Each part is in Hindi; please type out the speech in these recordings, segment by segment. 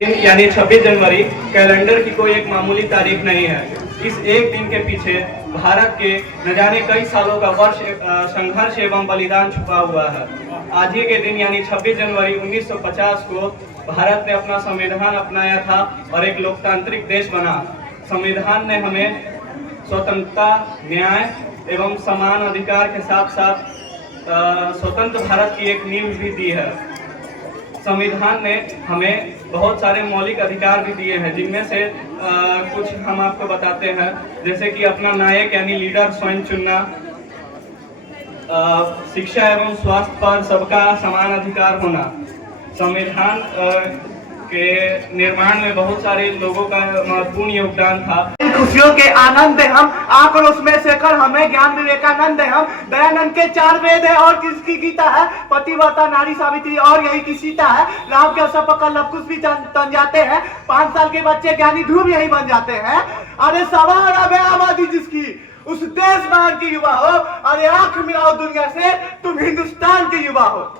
यानी 26 जनवरी कैलेंडर की कोई एक मामूली तारीख नहीं है। इस एक दिन के पीछे भारत के न जाने कई सालों का वर्ष संघर्ष एवं बलिदान छुपा हुआ है। आज ही के दिन यानी 26 जनवरी 1950 को भारत ने अपना संविधान अपनाया था और एक लोकतांत्रिक देश बना। संविधान ने हमें स्वतंत्रता, न्याय एवं समान अधिकार के साथ साथ स्वतंत्र भारत की एक नींव भी दी है। संविधान ने हमें बहुत सारे मौलिक अधिकार भी दिए हैं, जिनमें से कुछ हम आपको बताते हैं, जैसे कि अपना नायक यानी लीडर स्वयं चुनना, शिक्षा एवं स्वास्थ्य पर सबका समान अधिकार होना। संविधान के निर्माण में बहुत सारे लोगों का महत्वपूर्ण योगदान था। खुशियों के आनंद है हम, आक्रोश में शेखर हमें ज्ञान विवेकानंद है हम। दयानंद के 4 वेद है और किसकी गीता है, पतिव्रता नारी सावित्री और यही की सीता है। राम के अवसर पर लव कुश भी तन जाते हैं, 5 साल के बच्चे ज्ञानी ध्रुव यही बन जाते हैं। अरे सवाल अब है आबादी जिसकी, उस देश महान के युवा हो। अरे आंख मिलाओ दुनिया से, तुम हिंदुस्तान के युवा हो।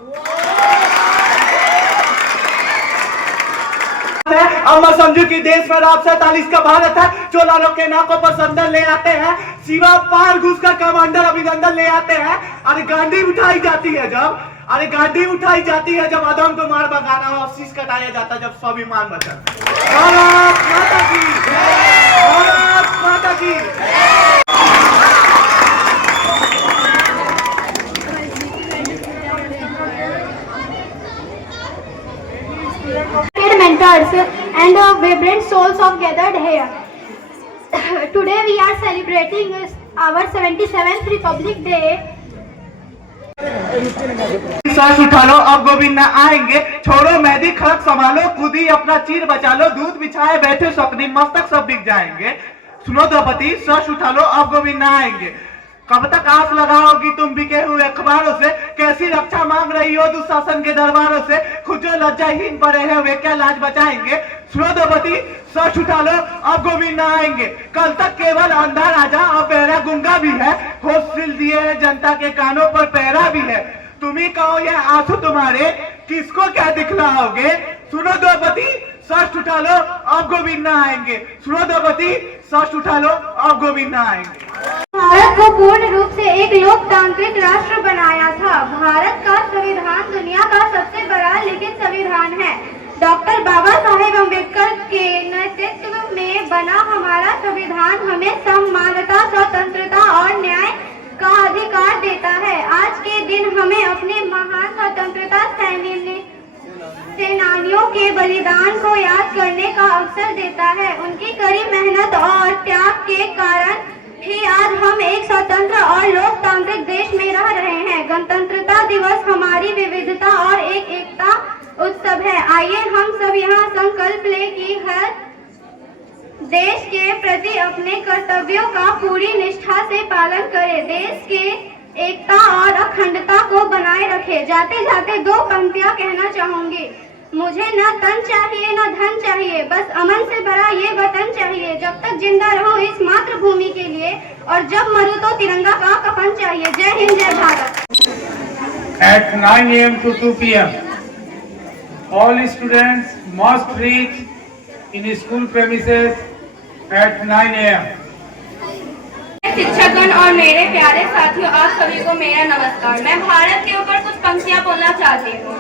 अम्मा समझू की देश में रात 47 का भारत है। चोलारों के नाकों पर संदल ले आते हैं, सीमा पार घुस कर कमांडर अभिनंदन ले आते हैं। अरे गांधी उठाई जाती है जब, अरे गांधी उठाई जाती है जब अदम को मार भगाना हो, शीश कटाया जाता जब स्वाभिमान बचा। भारत माता की, भारत माता की। mentors and vibrant souls of gathered here. Today we are celebrating our 77th Republic Day. सांस उठा लो, अब गोविंद न आएंगे। छोड़ो मेहंदी, खड़क संभालो, खुदी अपना चीर बचा लो। दूध बिछाए बैठे स्वप्निल, मस्तक सब बिक जाएंगे। सुनो द्रौपदी, सांस उठा लो, अब गोविंद न आएंगे। कब तक आस लगाओगी तुम बिके हुए अखबारों से, कैसी रक्षा मांग रही हो दुशासन के दरबारों से। खुद जो लज्जाहीन पड़े हैं वे क्या लाज बचाएंगे। सुनो द्रौपदी, सच उठा लो, अब गोविंद न आएंगे। कल तक केवल अंधा राजा और बहरा गुंगा भी है, होश सिल दिए है जनता के कानों पर पहरा भी है। तुम ही कहो ये आंसू तुम्हारे, किसको क्या दिखलाओगे। सुनो द्रौपदी, सच उठा लो, अब गोविंद न आएंगे। सुनो द्रौपदी, सच उठा लो, अब गोविंद न आएंगे। भारत को पूर्ण रूप से एक लोकतांत्रिक राष्ट्र बनाया था। भारत का संविधान दुनिया का सबसे बड़ा लिखित संविधान है। डॉक्टर बाबा साहेब अम्बेडकर के नेतृत्व में बना हमारा संविधान हमें समानता, स्वतंत्रता और न्याय का अधिकार देता है। आज के दिन हमें अपने महान स्वतंत्रता सेनानियों के बलिदान को याद करने का अवसर देता है। उनकी कड़ी मेहनत और त्याग के कारण ही आज हम एक स्वतंत्र और लोकतांत्रिक देश में रह रहे हैं। गणतंत्रता दिवस हमारी विविधता और एकता उत्सव है। आइए हम सब यहाँ संकल्प ले कि हर देश के प्रति अपने कर्तव्यों का पूरी निष्ठा से पालन करें, देश के एकता और अखंडता को बनाए रखे। जाते जाते 2 पंक्तियां कहना चाहूंगी। मुझे न तन चाहिए न धन चाहिए, बस अमन से भरा ये वतन चाहिए। जब तक जिंदा रहूं इस मातृभूमि के लिए, और जब मरूं तो तिरंगा का कफन चाहिए। जय हिंद, जय Bharat. At 9 AM to 2 PM, all students must reach in school premises at 9 AM. शिक्षकगण और मेरे प्यारे साथियों, आप सभी को मेरा नमस्कार। मैं भारत के ऊपर कुछ पंक्तियां बोलना चाहती हूँ।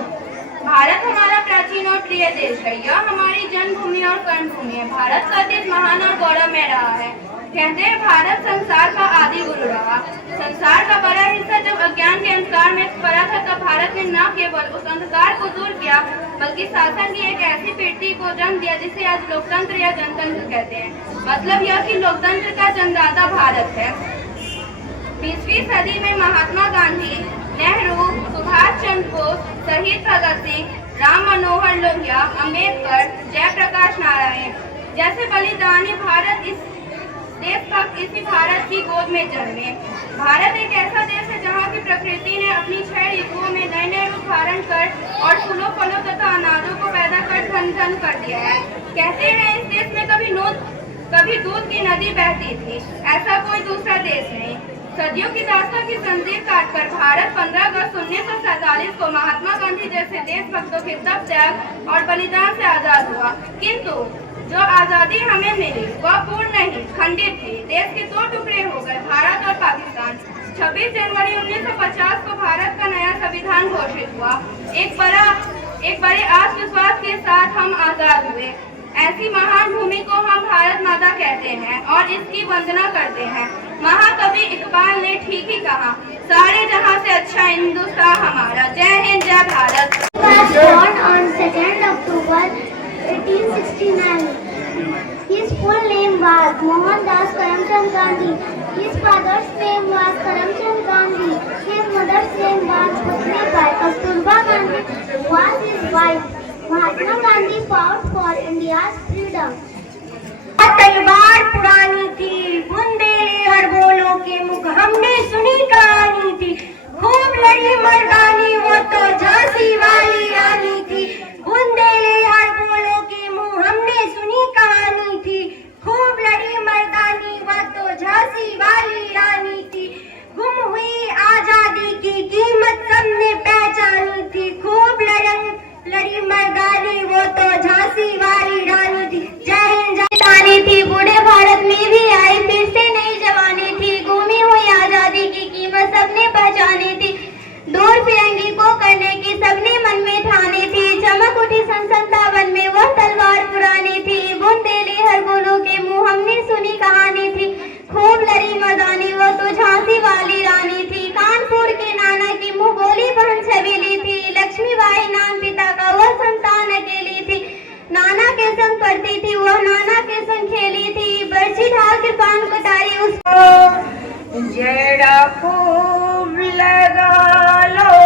भारत हमारा प्राचीन और प्रिय देश है, यह हमारी जन्मभूमि और कर्मभूमि है। भारत का देश महान और गौरव में रहा है। कहते हैं भारत संसार का आदि गुरु रहा। संसार का बड़ा हिस्सा जब अज्ञान के अंधकार में पड़ा था, तब भारत ने न केवल उस अंधकार को दूर किया, बल्कि शासन की एक ऐसी पीढ़ी को जन्म दिया जिसे आज लोकतंत्र या जनतंत्र कहते हैं। मतलब यह कि लोकतंत्र का जन्मदाता भारत है। 20वीं सदी में महात्मा गांधी, नेहरू, सुभाष चंद्र बोस, शहीद भगत सिंह, राम मनोहर लोहिया, अम्बेडकर, जयप्रकाश नारायण जैसे बलिदानी भारत इस देशभक्त इसी भारत की गोद में जन्मे। भारत एक ऐसा देश है जहाँ की प्रकृति ने अपनी 6 ऋतुओं में नए नए रूप धारण कर और फूलों फलों तथा अनाजों को पैदा कर धन धन कर दिया है। कहते हैं इस देश में कभी दूध की नदी बहती थी, ऐसा कोई दूसरा देश नहीं। सदियों की दास्तां की जंजीर काटकर भारत 15 अगस्त 1947 को महात्मा गांधी जैसे देशभक्तों के तप त्याग और बलिदान से आजाद हुआ। किंतु जो आजादी हमें मिली वह पूर्ण नहीं, खंडित थी। देश के दो टुकड़े हो गए, भारत और पाकिस्तान। 26 जनवरी 1950 को भारत का नया संविधान घोषित हुआ। एक बड़े आत्मविश्वास के साथ हम आजाद हुए। ऐसी महान भूमि को हम भारत माता कहते हैं और इसकी वंदना करते हैं। महाकवि इकबाल ने ठीक ही कहा, सारे जहां से अच्छा हिंदुस्तान हमारा। जय हिंद, जय Bharat. Born on 2nd October 1869. His full name was Mohandas Karamchand Gandhi. His father's name was Karamchand Gandhi. His mother's name was Putlibai. Kasturba Gandhi was his wife. Mahatma Gandhi fought for India's freedom. तलवार पुरानी थी, बुंदेले हड़बोलों के मुख हमने सुनी कहानी थी। खूब लड़ी मर्दानी वो तो झांसी वाली रानी थी। बुंदेले हड़बोलों के मुंह हमने सुनी कहानी थी। खूब लड़ी मर्दानी वो तो झांसी वाली रानी थी। गुम हुई आजादी की कीमत सबने पहचानी थी। खूब लड़ी मर्दानी वो तो झांसी वाली रानी थी। जय हिंद, जय थी। बूढ़े भारत में भी आई फिर से नई जवानी थी। गुमी हुई आजादी की कीमत सबने पहचानी थी। दूर फिरंगी को करने की सबने मन में ठानी थी। चमक उठी सन 57 में वह तलवार पुरानी थी। बुंदेले हड़बोलों के मुंह हमने सुनी कहानी थी। खूब लड़ी मर्दानी वो तो झांसी वाली रानी थी। कानपुर के नाना की मुंह बोली बहन छबीली थी। लक्ष्मीबाई नाम पिता का वह संतान अकेली थी। नाना के संग पढ़ती थी वह, नाना के संग खेली थी। बरछी ढाल कृपान कटारी उसको जड़ा खूब लगा लो।